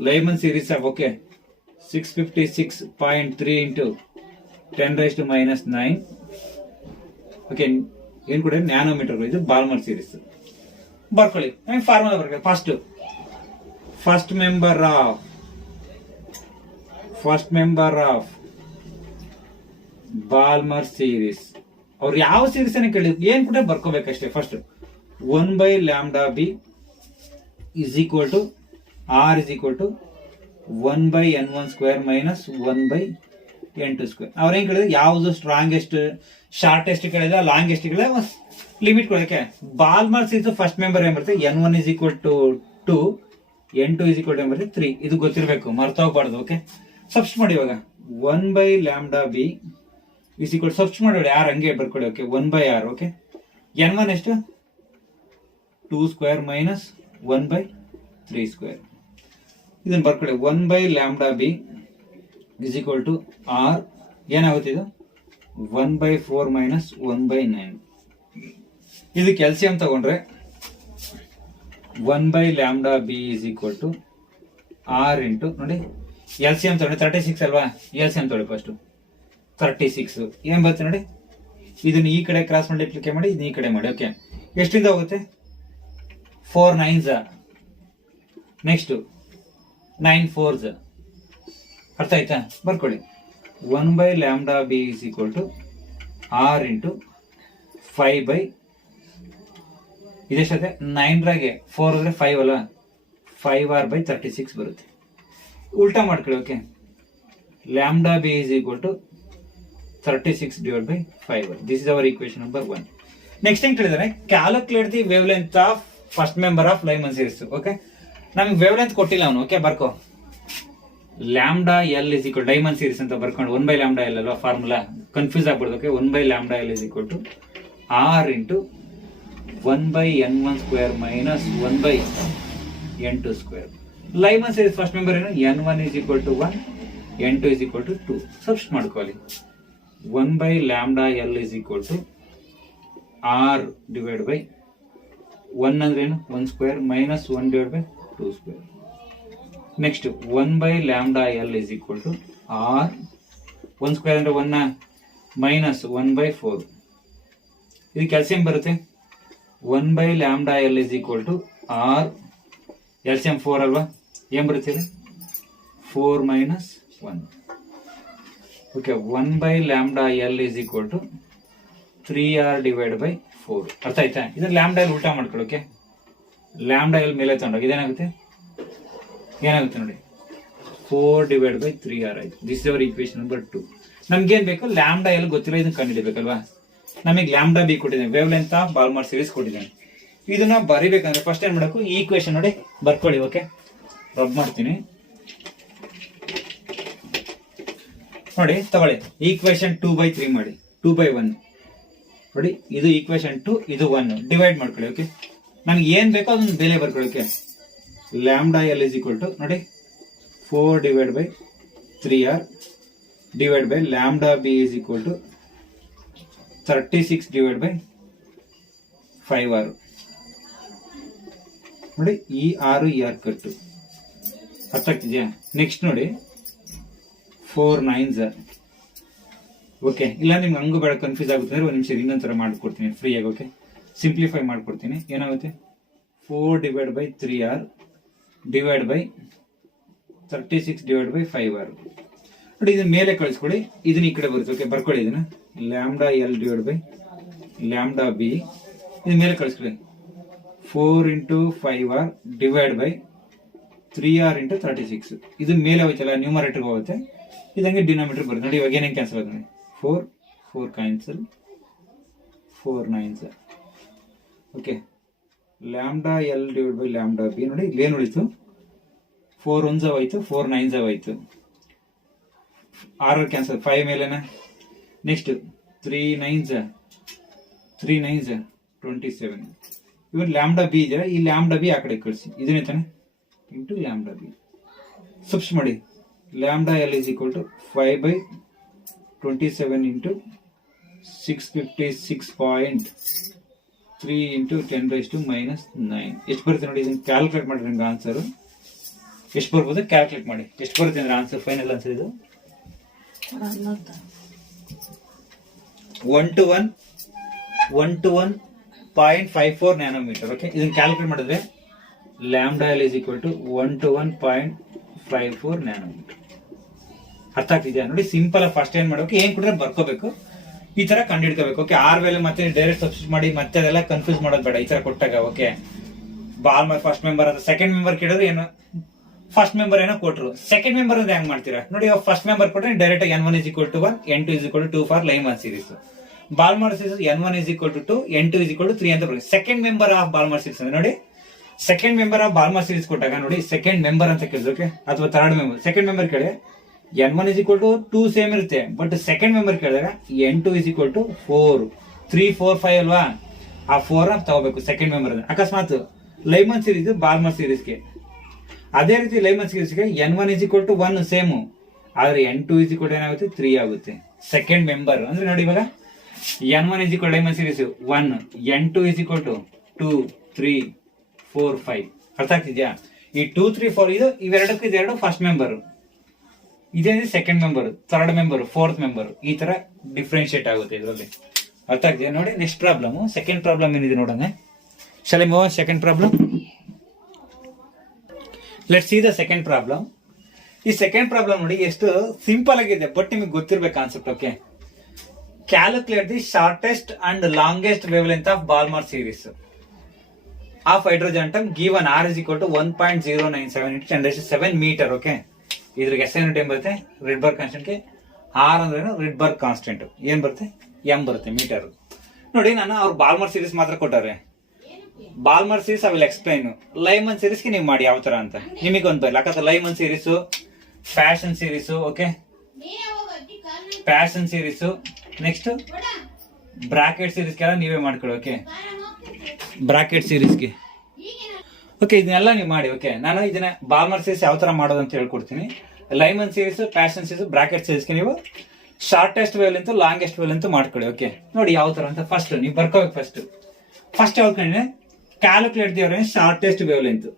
Lyman series of okay 656.3 into 10⁻⁹. Okay, ಏನ್ ಕೂಡ ನ್ಯಾನೋಮೀಟರ್. ಇದು ಬಾಲ್ಮರ್ ಸೀರೀಸ್ ಬರ್ಕೊಳ್ಳಿ. ಫಾರ್ಮುಲಾ ಬರ್ಕೊಳ್ಳಿ. First member of Balmer series. ಅವ್ರು ಯಾವ ಸೀರೀಸ್ ಅನ್ನ ಕೇಳಿ ಏನ್ ಕೂಡ ಬರ್ಕೋಬೇಕಷ್ಟೇ. First 1/λb is equal to r is equal to 1/n1 square minus 1/n2 square. ಅವ್ರೇನ್ ಕೇಳಿದ್ರೆ ಯಾವ್ದು ಸ್ಟ್ರಾಂಗೆಸ್ಟ್, ಶಾರ್ಟೆಸ್ಟ್ ಕೇಳಿದ್ರೆ, ಲಾಂಗೆಸ್ಟ್ ಕೇಳಿದ್ರೆ ಲಿಮಿಟ್ ಕೊಡಕ್ಕೆ. ಬಾಲ್ಮರ್ ಸೀರೀಸ್ ಫಸ್ಟ್ ಮೆಂಬರ್ ಏನ್ ಬರುತ್ತೆ, n1 is equal to 2, n2 is equal to 3. ಇದು ಗೊತ್ತಿರ್ಬೇಕು, ಮರ್ತೋಗ್ಬಾರ್ದು. ಓಕೆ, ಸಬ್ಸ್ಟಿಟ್ಯೂಟ್ ಮಾಡಿ. ಇವಾಗ 1/λb is equal to substitute ಮಾಡಿ, ಯಾರು ಹಂಗೆ ಬರ್ಕೊಳ್ಳಿ. Okay, 1/r. ಓಕೆ, n1 ಎಷ್ಟು 2 square minus 1/3 square. ಇದನ್ನ ಬರ್ಕೊಳ್ಳಿ. 1/λb is equal to r. ಏನಾಗುತ್ತೆ ಇದು 1/4 minus 1/9. ಇದಕ್ಕೆ ಎಲ್ಸಿಎಂ ತಗೊಂಡ್ರೆ 1/λb is equal to r into ನೋಡಿ ಎಲ್ಸಿಎಂ ತಗೊಂಡ್ರೆ 36 ಅಲ್ವಾ, ಎಲ್ಸಿಎಂ ತಗೊಳ್ಳಿ ಫಸ್ಟ್ 36 ಏನ್ ಬರುತ್ತೆ ನೋಡಿ, ಇದನ್ನ ಈ ಕಡೆ ಕ್ರಾಸ್ ಮಲ್ಟಿಪ್ಲಿಕೇಟ್ ಮಾಡಿ ಇದನ್ನ ಈ ಕಡೆ ಮಾಡಿ. ಓಕೆ, ಎಷ್ಟರಿಂದ ಹೋಗುತ್ತೆ 4 9s, ನೆಕ್ಸ್ಟ್ 9 4s, ಅರ್ಥ ಆಯ್ತಾ? ಬರ್ಕೊಳ್ಳಿ 1/λb is equal to r into 5 ಇದೆಷ್ಟೇ 9 ರಾಗೆ 4 ಅಂದ್ರೆ 5 ಅಲ್ಲ, 5r/36 ಬರುತ್ತೆ. ಉಲ್ಟಾ ಮಾಡ್ಕೊಳ್ಳಿ. Okay, λb is equal to 36/5. This is our equation number 1. Next ಹೆಂಗ್ ಕೇಳಿದಾರೆ, calculate the wave length of first member of Lyman series. Okay, ನಮ್ಗೆ ವೇವ್ ಲೆಂತ್ ಕೊಟ್ಟಿಲ್ಲ ಅವನು. ಓಕೆ, ಬರ್ಕೋ λl is equal diamond series ಅಂತ ಬರ್ಕೊಂಡು 1/λl ಅಲ್ವಾ formula, confuse ಆಗ್ಬಿಡ್ದು. Okay, 1/λl is equal to r into 1/n1² minus 1/n2². Lyman series first member ಏನು, n1 is equal to 1, n2 is equal to 2. Substitute ಮಾಡ್ಕೊಳ್ಳಿ. 1/λl is equal to r divided by 1 ಅಂದ್ರೆ ಏನು 1² minus 1/2². Next 1/λl is equal to r 1² ಅಂದ್ರೆ 1 minus 1/4. ಇದು calcium ಬರುತ್ತೆ. 1/λl is equal to r LCM 4 ಅಲ್ವಾ, ಏನ್ ಬರುತ್ತೆ 4 minus 1. Okay, 1/λl is equal to 3r divided by 4. ಅರ್ಥ ಆಯ್ತಾ? ಇದನ್ನ λl ಉಲ್ಟಾ ಮಾಡ್ಕೊಳ್ಳಿ. ಓಕೆ, λl ಮೇಲೆ ತಗೊಂಡೋಗಿ ಇದೇನಾಗುತ್ತೆ, ಏನಾಗುತ್ತೆ ನೋಡಿ 4 divided by 3r ಆಯ್ತು. This is hour equation number 2. ನಮ್ಗೇನ್ ಬೇಕು, λl ಗೊತ್ತಿಲ್ಲ, ಇದನ್ನ ಕಂಡುಹಿಡಿಬೇಕಲ್ವಾ. ನಮಗೆ λb ಕೊಟ್ಟಿದ್ದೇನೆ, wave length of Balmer series ಕೊಟ್ಟಿದ್ದೇನೆ. ಇದನ್ನ ಬರಿಬೇಕಂದ್ರೆ ಫಸ್ಟ್ ಏನ್ ಮಾಡಬೇಕು, ಈ ಈಕ್ವೇಶನ್ ನೋಡಿ ಬರ್ಕೊಳ್ಳಿ. ಓಕೆ, ರಬ್ ಮಾಡ್ತೀನಿ ನೋಡಿ, ತಗೊಳ್ಳಿ ಈಕ್ವೇಶನ್ 2/3 ಮಾಡಿ, 2/1 ನೋಡಿ, ಇದು ಈಕ್ವೇಶನ್ 2, ಇದು 1 ಡಿವೈಡ್ ಮಾಡ್ಕೊಳ್ಳಿ. ಓಕೆ, ನಮ್ಗೆ ಏನ್ ಬೇಕೋ ಅದನ್ನ ಬೆಲೆ ಬರ್ಕೊಳ್ಳಿ. Okay, λl is equal to ನೋಡಿ 4 divided by 3r divided by λb is equal to 36 divided by 5r. ನೋಡಿ ಈ r ಈ r ಕಟ್ಟು ಅರ್ಥ ಆಗ್ತಿದ್ಯಾ? ನೆಕ್ಸ್ಟ್ ನೋಡಿ 4 9s. ಓಕೆ, ಇಲ್ಲ ನಿಮ್ಗೆ ಹಂಗು ಬೇಡ ಕನ್ಫ್ಯೂಸ್ ಆಗುತ್ತೆ ಅಂದ್ರೆ ಒಂದು ನಿಮಿಷ ಇನ್ನೊಂಥರ ಮಾಡ್ಕೊಡ್ತೀನಿ ಫ್ರೀಯಾಗಿ. ಓಕೆ, ಸಿಂಪ್ಲಿಫೈ ಮಾಡ್ಕೊಡ್ತೀನಿ. ಏನಾಗುತ್ತೆ 4 divided by 3r divided by 36 divided by 5r. ನೋಡಿ ಇದನ್ನ ಮೇಲೆ ಕಳಿಸ್ಕೊಳ್ಳಿ, ಇದನ್ನ ಈ ಕಡೆ ಬರುತ್ತೆ. ಓಕೆ, ಬರ್ಕೊಳ್ಳಿ ಇದನ್ನ λl divided by λb, ಇದನ್ನ ಮೇಲೆ ಕಳಿಸ್ಕೊಳ್ಳಿ 4 into 5r divided by 3r into 36. ಇದು ಮೇಲೆ ಹೋಯ್ತಲ್ಲ, ನ್ಯೂಮರೇಟರ್ ಹೋಗುತ್ತೆ, ಇದಂಗೆ ಡಿನಾಮಿನೇಟರ್ ಬರುತ್ತೆ. ನೋಡಿ ಇವಾಗ ಏನೇನು ಕ್ಯಾನ್ಸಲ್ ಆಗುತ್ತೆ ನೋಡಿ, 4 cancel, 4 9s. Okay, λl divided by λb ನೋಡಿ ಇಲ್ಲಿ ಏನು ಉಳಿತು, 4 1s ಆಯ್ತು, 4 9s ಆಯ್ತು, r ಕ್ಯಾನ್ಸಲ್, 5 ಮೇಲೆನಾ. Next 3 9s 27. ಇವಾಗ λb ಇದೆಯಲ್ಲ, ಈ λb ಆ ಕಡೆ ಕಳಿಸಿ, ಇದನ್ನೇ ತಾನೆ ಇಂಟು λb ಸಬ್ಸ್ಟಿಟ್ಯೂಟ್ ಮಾಡಿ. λl is equal to 5/27 into 656.3 into 10⁻⁻⁹. ಎಷ್ಟು ಬರುತ್ತೆ ನೋಡಿ, ಇದನ್ನ ಕ್ಯಾಲ್ಕುಲೇಟ್ ಮಾಡಿ. ನಿಮ್ಗೆ ಆನ್ಸರ್ ಎಷ್ಟು ಬರ್ಬೋದು ಕ್ಯಾಲ್ಕುಲೇಟ್ ಮಾಡಿ. ಎಷ್ಟು ಬರುತ್ತೆ ಅಂದ್ರೆ ಆನ್ಸರ್, ಫೈನಲ್ ಆನ್ಸರ್ ಇದು 1:1.54 ನ್ಯಾನೋಮೀಟರ್. ಓಕೆ, ಇದನ್ನ ಕ್ಯಾಲ್ಕುಲೇಟ್ ಮಾಡಿದ್ರೆ λl is equal to 1:1.54 nanometre. ಅರ್ಥ ಆಗ್ತಿದ್ಯಾ? ನೋಡಿ ಸಿಂಪಲ್ ಆಗಿ ಫಸ್ಟ್ ಏನ್ ಮಾಡಬೇಕು, ಏನ್ ಕೊಟ್ರೆ ಬರ್ಕೋಬೇಕು, ಈ ತರ ಕಂಡಿಡ್ಕೋಬೇಕು. ಓಕೆ, ಆರ್ ವ್ಯಾಲ್ಯೂ ಮತ್ತೆ ಡೈರೆಕ್ಟ್ ಸಬ್ಸ್ಟಿಟ್ಯೂಟ್ ಮಾಡಿ ಮತ್ತೆ ಅದೆಲ್ಲ ಕನ್ಫ್ಯೂಸ್ ಮಾಡೋದು ಬೇಡ ಈ ತರ ಕೊಟ್ಟಾಗ. ಓಕೆ, ಬಾಲ್ ಫಸ್ಟ್ ಮೆಂಬರ್ ಅಂತ ಸೆಕೆಂಡ್ ಮೆಂಬರ್ ಕೇಳಿದ್ರೆ ಏನು, ಫಸ್ಟ್ ಮೆಂಬರ್ ಏನೋ ಕೊಟ್ರು, ಸೆಕೆಂಡ್ ಮೆಂಬರ್ ಅಂದ್ರೆ ಹೆಂಗ್ ಮಾಡ್ತೀರಾ ನೋಡಿ. ಫಸ್ಟ್ ಮೆಂಬರ್ ಕೊಟ್ರೆ direct n1 is equal to 1, n2 is equal to 2 for Lyman series. Balmer series n1 is equal to 2, n2 is equal to 3 ಅಂತ ಬರುತ್ತೆ. Second member of Balmer series ಅಂದ್ರೆ ನೋಡಿ, second member of Balmer series ಕೊಟ್ಟಾಗ ನೋಡಿ second member ಅಂತ ಕೇಳಿದ್ರೆ, ಅಥವಾ third member. Second member ಕೇಳಿ n1 is equal to 2 same ಇರುತ್ತೆ, ಬಟ್ ಸೆಕೆಂಡ್ ಮೆಂಬರ್ ಕೇಳಿದಾಗ n2 is equal to 4, 3 4 5 ಅಲ್ವಾ, ಆ 4 ತಗೋಬೇಕು ಸೆಕೆಂಡ್ ಮೆಂಬರ್. ಅಕಸ್ಮಾತ್ ಲೈಮನ್ ಸೀರೀಸ್ ಬಾಲ್ಮರ್ ಸೀರೀಸ್ಗೆ, ಅದೇ ರೀತಿ ಲೈಮನ್ ಸೀರೀಸ್ಗೆ n1 is equal to 1 same, ಆದ್ರೆ n2 is equal to ಏನಾಗುತ್ತೆ 3 ಆಗುತ್ತೆ. ಸೆಕೆಂಡ್ ಮೆಂಬರ್ ಅಂದ್ರೆ ನೋಡಿ, ಇವಾಗ N1 is equal to diamond series 1, N2 is equal to 2, 3, 4, 5. ಅರ್ಥ ಆಗ್ತಿದ್ಯಾ? ಈ 2, 3, 4 ಇದು ಇವೆರಡಕ್ಕೂ ಇದೆರಡು ಫಸ್ಟ್ ಮೆಂಬರ್, ಇದೇ second member, third member, fourth member. ಈ ತರ ಡಿಫ್ರೆನ್ಶಿಯೇಟ್ ಆಗುತ್ತೆ ಇದರಲ್ಲಿ. ಅರ್ಥ ಆಗ್ತಿದೆ ನೋಡಿ. ನೆಕ್ಸ್ಟ್ ಪ್ರಾಬ್ಲಮ್, ಸೆಕೆಂಡ್ ಪ್ರಾಬ್ಲಮ್ ಏನಿದೆ ನೋಡೋಣ. ಶಾಲೆ move second problem. Let's see the second problem. ಈ ಸೆಕೆಂಡ್ ಪ್ರಾಬ್ಲಮ್ ನೋಡಿ ಎಷ್ಟು ಸಿಂಪಲ್ ಆಗಿದೆ, ಬಟ್ ನಿಮಗೆ ಗೊತ್ತಿರ್ಬೇಕು concept. Okay, calculate the shortest and longest wave length of Balmer series of hydrogen atom given R is equal to 1.097 into 10⁷ meter. Okay, ಇದ್ರಿಗೆ S unit ಏನ್ ಬರುತ್ತೆ? ರಿಡ್ಬರ್ಗ್ constant ಗೆ R ಅಂದ್ರೆ ರಿಡ್ಬರ್ಗ್ ಕಾನ್ಸ್ಟೆಂಟ್ ಏನ್ ಬರುತ್ತೆ? ಎಂ ಬರುತ್ತೆ ಮೀಟರ್. ನೋಡಿ, ನಾನು ಅವ್ರು ಬಾಲ್ಮರ್ ಸೀರೀಸ್ ಮಾತ್ರ ಕೊಟ್ಟಾರೆ. Balmer series I will explain. Lyman series ಗೆ ನೀವು ಮಾಡಿ ಯಾವ ತರ ಅಂತ ನಿಮಗೆ ಒಂದು ಬರಲ್ಲ. ಯಾಕಂದ್ರೆ Lyman series, Paschen series, okay, Paschen series, next Brackett ಸೀರೀಸ್ಗೆಲ್ಲ ನೀವೇ ಮಾಡ್ಕೊಳ್ಳಿ. ಓಕೆ, ಬ್ರಾಕೆಟ್ ಸೀರೀಸ್ಗೆ ಓಕೆ, ಇದನ್ನೆಲ್ಲ ನೀವು ಮಾಡಿ. ಓಕೆ, ನಾನು ಇದನ್ನ ಬಾಲ್ಮರ್ ಸೀರೀಸ್ ಯಾವ ತರ ಮಾಡೋದು ಅಂತ ಹೇಳ್ಕೊಡ್ತೀನಿ. Lyman series, Paschen series, Brackett ಸೀರೀಸ್ಗೆ ನೀವು shortest wave length, longest wave length ಮಾಡ್ಕೊಳ್ಳಿ. ಓಕೆ, ನೋಡಿ ಯಾವ ತರ ಅಂತ ಫಸ್ಟ್ ನೀವು ಬರ್ಕೋಬೇಕು. ಫಸ್ಟ್ ಯಾವ್ದು ಕಂಡಿದೆ? Calculate the shortest wave length.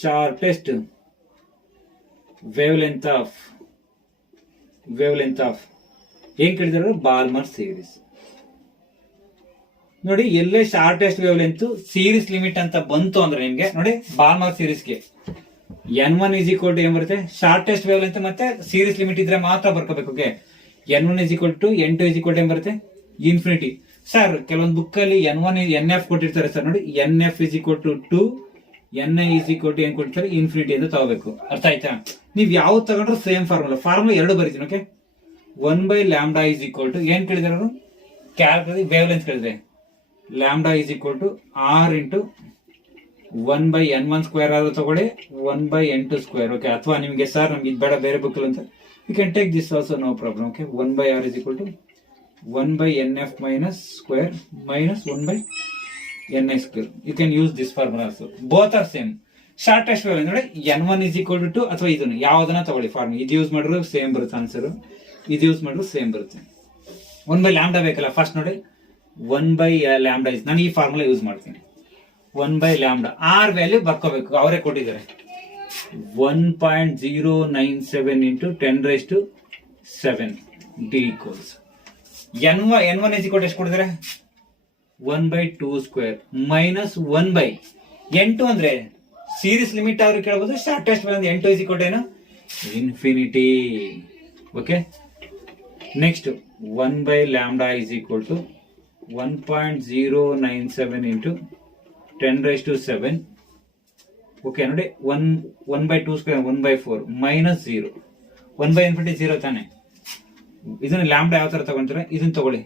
Shortest wave length of ಏನ್ ಕೇಳಿದ್ರು? ಬಾಲ್ಮರ್ ಸೀರೀಸ್. ನೋಡಿ, ಎಲ್ಲೇ shortest wave length series limit ಅಂತ ಬಂತು ಅಂದ್ರೆ ನಿಮ್ಗೆ ನೋಡಿ, ಬಾಲ್ಮರ್ ಸೀರೀಸ್ಗೆ N1 is equal to ಏನ್ ಬರುತ್ತೆ? ಶಾರ್ಟೆಸ್ಟ್ ವೇವ್ ಲೆಂತ್ ಮತ್ತೆ ಸೀರೀಸ್ ಲಿಮಿಟ್ ಇದ್ರೆ ಮಾತ್ರ ಬರ್ಕೋಬೇಕು. Okay, N1 is equal to N2 is equal to ಏನ್ ಬರುತ್ತೆ? ಇನ್ಫಿನಿಟಿ. ಸರ್, ಕೆಲವೊಂದು ಬುಕ್ ಅಲ್ಲಿ NF ಕೊಟ್ಟಿರ್ತಾರೆ ಸರ್. ನೋಡಿ, NF is equal to 2, NI is equal to ಏನ್ ಕೊಟ್ಟಿರ್ತಾರೆ? ಇನ್ಫಿನಿಟಿ ಅಂತ ತಗೋಬೇಕು. ಅರ್ಥ ಆಯ್ತಾ? ನೀವ್ ಯಾವ್ದು ತಗೊಂಡ್ರು ಸೇಮ್ ಫಾರ್ಮುಲಾ ಎರಡು ಬರೀತೀನಿ. ಓಕೆ, 1/λ is equal to ಏನ್ ಕೇಳಿದಾರೆ ಅವರು? ಕ್ಯಾಲ್ಕುಲೇಟ್ ವೇವ್ ಲೆಂತ್ ಕೇಳಿದ್ರೆ λ is equal to R into 1/N1 square ಆದ್ರೂ ತಗೊಳ್ಳಿ, 1/N2 ಸ್ಕ್ವೇರ್. ಓಕೆ, ಅಥವಾ ನಿಮಗೆ ಸರ್ ನಮ್ಗೆ ಇದು ಬೇಡ ಬೇರೆ ಬುಕ್ ಅಂತ you can take this also, no problem. Okay, 1/R is equal to 1/NF minus square minus 1/NI square. You can use this formula also. Both are same. Shortest wave ಅಂದ್ರೆ N1 is equal to 2 ಅಥವಾ ಇದನ್ನ ಯಾವ್ದನ್ನ ತಗೊಳ್ಳಿ formula. ಇದು use ಮಾಡಿದ್ರು same ಬರುತ್ತೆ answer, ಇದು use ಮಾಡಿದ್ರು ಸೇಮ್ ಬರುತ್ತೆ. 1/λ ಬೇಕಲ್ಲ, ಫಸ್ಟ್ ನೋಡಿ 1/λ ಇಸ್, ನಾನು ಈ ಫಾರ್ಮುಲಾ ಯೂಸ್ ಮಾಡ್ತೀನಿ. 1/λ ಆರ್ ವ್ಯಾಲ್ಯೂ ಬರ್ಕೋಬೇಕು, ಅವರೇ ಕೊಟ್ಟಿದ್ದಾರೆ. 1.097 into 10⁷ D equals N1 is equal to ಎಷ್ಟು ಕೊಟ್ಟಿದ್ದಾರೆ? 1/2 ಸ್ಕ್ವೇರ್ ಮೈನಸ್ 1/N2 ಅಂದ್ರೆ ಸೀರೀಸ್ ಲಿಮಿಟ್ ಅವ್ರು ಕೇಳಬಹುದು. Shortest wave N2 is equal to ಏನು? Infinity. Okay, next 1/λ is equal to 1.097 into 10⁷. Okay, ನೋಡಿ 1/2 ಸ್ಕ್ವೇರ್ 1/4 ಮೈನಸ್ 0, 1/∞ 0 ತಾನೆ. ಇದನ್ನ ಲ್ಯಾಂಬ್ಡಾ ಯಾವ ತರ ತಗೊಂತಾರೆ? ಇದನ್ನ ತಗೊಳ್ಳಿ,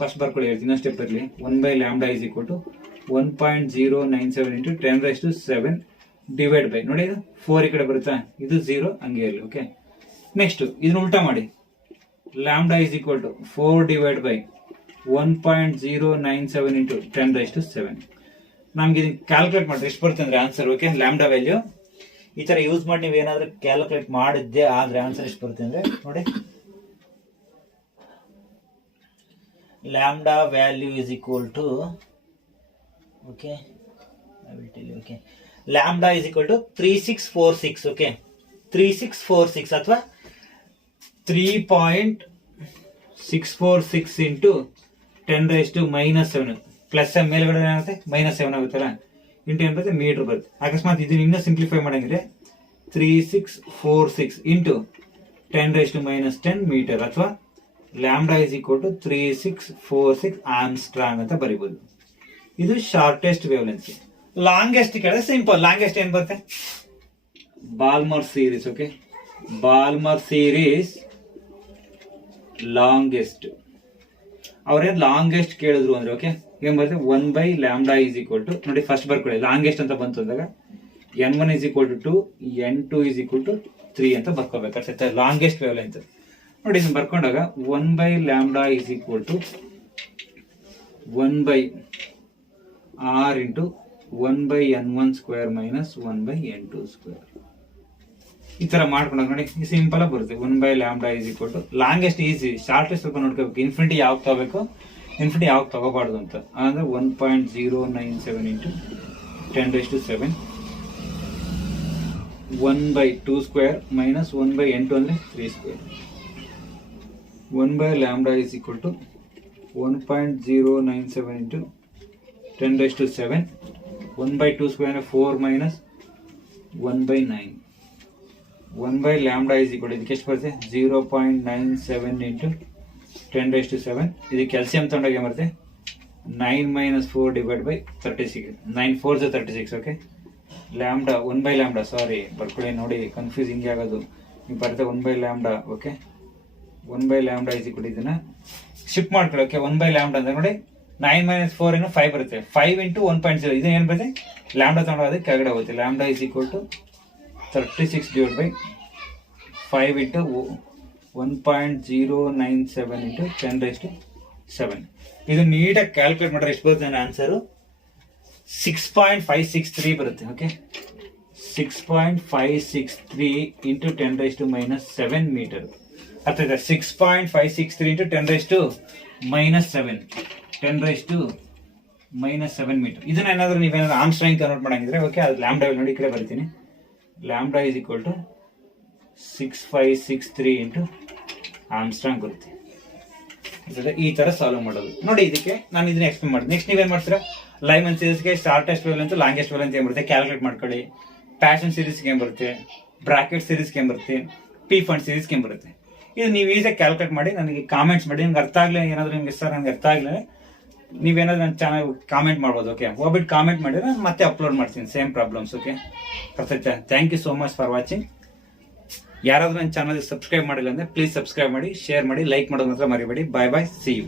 ಫಸ್ಟ್ ಬರ್ಕೊಳ್ಳಿ, ಹೇಳ್ತೀನಿ ಇನ್ನೊಂದು ಸ್ಟೆಪ್ ಇರಲಿ. 1/λ is equal to 1.097 into 10⁷ divide by, ನೋಡಿ ಇದು 4 ಈ ಕಡೆ ಬರುತ್ತಾ, ಇದು 0 ಹಂಗೆ ಇರಲಿ. ಓಕೆ, ನೆಕ್ಸ್ಟ್ ಇದನ್ನ ಉಲ್ಟಾ ಮಾಡಿ. λ is equal to 4 divided by 1.097 into 10⁷. ನಮ್ಗೆ ಇದನ್ನ ಕ್ಯಾಲ್ಕುಲೇಟ್ ಮಾಡಿದ್ರೆ ಎಷ್ಟು ಬರುತ್ತೆ ಅಂದ್ರೆ ಆನ್ಸರ್. ಓಕೆ, ಲ್ಯಾಂಬ್ಡಾ ವ್ಯಾಲ್ಯೂ ಈ ತರ ಯೂಸ್ ಮಾಡಿ ನೀವು ಏನಾದ್ರೂ ಕ್ಯಾಲ್ಕುಲೇಟ್ ಮಾಡಿದ್ದೆ ಆದ್ರೆ ಆನ್ಸರ್ ಎಷ್ಟು ಬರುತ್ತೆ ಅಂದ್ರೆ ನೋಡಿ, lambda value is equal to, okay I will tell you. Okay, lambda is equal to 3646. Okay, 3646 ಅಥವಾ 3.646 into 10⁻⁻7 ಪ್ಲಸ್ ಮೇಲ್ಗಡೆ ಏನಾಗುತ್ತೆ? -7 ಆಗುತ್ತಲ್ಲ, ಇಂಟು ಏನ್ ಬರುತ್ತೆ? ಮೀಟರ್ ಬರುತ್ತೆ. ಅಕಸ್ಮಾತ್ ಇದನ್ನ ಇನ್ನೂ ಸಿಂಪ್ಲಿಫೈ ಮಾಡಂಗಿದ್ರೆ 3646 ಇಂಟು 10⁻⁻10 ಮೀಟರ್ ಅಥವಾ lambda is equal to 3646 angstrom ಅಂತ ಬರೀಬಹುದು. ಇದು ಶಾರ್ಟೆಸ್ಟ್ ವೇವ್ ಲೆಂತ್. ಲಾಂಗೆಸ್ಟ್ ಕೇಳಿದ್ರೆ ಸಿಂಪಲ್, ಲಾಂಗೆಸ್ಟ್ ಏನ್ ಬರುತ್ತೆ? Balmer series. Okay, Balmer series longest. ಅವ್ರೇನ್ ಲಾಂಗೆಸ್ಟ್ ಕೇಳಿದ್ರು ಅಂದ್ರೆ ಓಕೆ ಏನ್ ಬರುತ್ತೆ? 1/λ is equal to, ನೋಡಿ ಫಸ್ಟ್ ಬರ್ಕೊಳ್ಳಿ, ಲಾಂಗೆಸ್ಟ್ ಅಂತ ಬಂತು ಅಂದಾಗ N1 is equal to 2, N2 is equal to 3 ಅಂತ ಬರ್ಕೋಬೇಕು. ಲಾಂಗೆಸ್ಟ್ ವೇವ್ ಲೆಂತ್ ನೋಡಿ, ಇದನ್ನ ಬರ್ಕೊಂಡಾಗ 1/λ is equal to 1/R into 1/N1 square minus 1/N2 square. ಈ ತರ ಮಾಡ್ಕೊಂಡಾಗ ನೋಡಿ ಸಿಂಪಲ್ ಆಗಿ ಬರುತ್ತೆ. 1/λ is equal to longest easy, shortest ಸ್ವಲ್ಪ ನೋಡ್ಕೋಬೇಕು. ಇನ್ಫಿನಿಟಿ ಯಾವಾಗ ತಗೋಬೇಕು, ಇನ್ಫಿನಿಟಿ ಯಾವಾಗ ತಗೋಬಾರ್ದು ಅಂತ ಅಂದ್ರೆ 1.097 ಇಂಟು 10⁻⁷. 1/2 ಸ್ಕ್ವೇರ್ ಮೈನಸ್ 1/8 ಅಂದ್ರೆ 3 square. 1/λ is equal to 1.097 into 10⁻⁷. 1/2 square 4 minus 1/9. 1/λ is equal ಇದಕ್ಕೆ ಎಷ್ಟು ಬರುತ್ತೆ 0.97 ಇಂಟು 10⁻⁷. ಇದಕ್ಕೆ ಎಲ್ಸಿಎಂ ತಗೊಂಡಾಗ ಏನು ಬರುತ್ತೆ 9 - 4 ಡಿವೈಡ್ ಬೈ 36. 9 4 36. ಓಕೆ, ಲ್ಯಾಂಬ್ಡಾ 1/λ, ಸಾರಿ ಬರ್ಕೊಳ್ಳಿ ನೋಡಿ ಕನ್ಫ್ಯೂಸ್ ಹಿಂಗೆ ಆಗೋದು. ನೀವು ಬರುತ್ತೆ 1/λ. ಓಕೆ, 1/λ ಇಸ್ ಈಕ್ವಲ್ ಇದನ್ನ ಶಿಫ್ಟ್ ಮಾಡ್ಕೊಳ್ಳಿ. ಓಕೆ, 1/λ ಅಂದ್ರೆ ನೋಡಿ 9 - 4 ಏನೋ 5 ಬರುತ್ತೆ. 5 ಇಂಟು 1.0 ಇದು ಏನು ಬರುತ್ತೆ ಲ್ಯಾಂಬ್ಡಾ ತಗೊಂಡೋಗೋದಕ್ಕೆ ಕೆಳಗಡೆ ಹೋಗುತ್ತೆ. Lambda is equal to 36 divide by 5 into 1.097 into 10⁻⁷. ಇದು ನೀಟಾಗಿ ಕ್ಯಾಲ್ಕುಲೇಟ್ ಮಾಡಿದ್ರೆ ಎಷ್ಟು ಬರುತ್ತೆ ನನ್ನ ಆನ್ಸರು 6.563 ಬರುತ್ತೆ. Okay, 6.563 into 10⁻⁻7 metre. ಅರ್ಥ ಆಯ್ತಾ? 6.563 ಇಂಟು 10⁻⁻7 10⁻⁻7 ಮೀಟರ್. ಇದನ್ನ ಏನಾದ್ರು ನೀವೇನಾದ್ರು ಆಮ್ಸ್ಟ್ರಾಂಗ್ ಕನ್ವರ್ಟ್ ಮಾಡಂಗಿದ್ರೆ ಓಕೆ, ಅದು ಲ್ಯಾಂಬ್ಡಾ ನೋಡಿ ಈ ಕಡೆ ಬರ್ತೀನಿ. Lambda is equal to 6563 into angstrom ಬರುತ್ತೆ. ಈ ತರ ಸಾಲ್ವ್ ಮಾಡೋದು ನೋಡಿ. ಇದಕ್ಕೆ ನಾನು ಇದನ್ನ ಎಕ್ಸ್ಪ್ಲೇನ್ ಮಾಡ್ತೀನಿ. ನೆಕ್ಸ್ಟ್ ನೀವೇನ್ ಮಾಡ್ತೀರಾ, ಲೈಮನ್ ಸೀರೀಸ್ಗೆ ಶಾರ್ಟೆಸ್ಟ್ ವೇವ್ಲೆಂತ್ ಲಾಂಗೆಸ್ಟ್ ವೇವ್ಲೆಂತ್ ಏನ್ ಬರುತ್ತೆ ಕ್ಯಾಲ್ಕುಲೇಟ್ ಮಾಡ್ಕೊಳ್ಳಿ. ಪ್ಯಾಷನ್ ಸೀರೀಸ್ಗೆ ಏನ್ ಬರುತ್ತೆ, ಬ್ರಾಕೆಟ್ ಸೀರೀಸ್ಗೆ ಏನ್ ಬರುತ್ತೆ, ಪಿ ಫಂಡ್ ಸೀರೀಸ್ಗೆ ಏನ್ ಬರುತ್ತೆ. ಇದು ನೀವು ಈಸಿಯಾಗಿ ಕ್ಯಾಲ್ಕುಲೇಟ್ ಮಾಡಿ ನನಗೆ ಕಾಮೆಂಟ್ಸ್ ಮಾಡಿ. ನಿಮ್ಗೆ ಅರ್ಥ ಆಗಲಿ ಏನಾದ್ರು ನಿಮ್ಗೆ ಸರ್ ನನಗೆ ಅರ್ಥ ಆಗಲಿ ನೀವೇನಾದ್ರು ನನ್ನ ಚಾನಲ್ ಕಾಮೆಂಟ್ ಮಾಡ್ಬೋದು. ಓಕೆ, ಹೋಗ್ಬಿಟ್ಟು ಕಾಮೆಂಟ್ ಮಾಡಿದ್ರೆ ನಾನು ಮತ್ತೆ ಅಪ್ಲೋಡ್ ಮಾಡ್ತೀನಿ same problems. Okay, thank you so much for watching. ಯಾರಾದ್ರೂ ನನ್ನ ಚಾನಲ್ ಸಬ್ಸ್ಕ್ರೈಬ್ ಮಾಡಿಲ್ಲ ಅಂದ್ರೆ ಪ್ಲೀಸ್ ಸಬ್ಸ್ಕ್ರೈಬ್ ಮಾಡಿ, ಶೇರ್ ಮಾಡಿ, ಲೈಕ್ ಮಾಡೋದು ಮಾತ್ರ ಮರಿಬೇಡಿ. Bye bye, see you.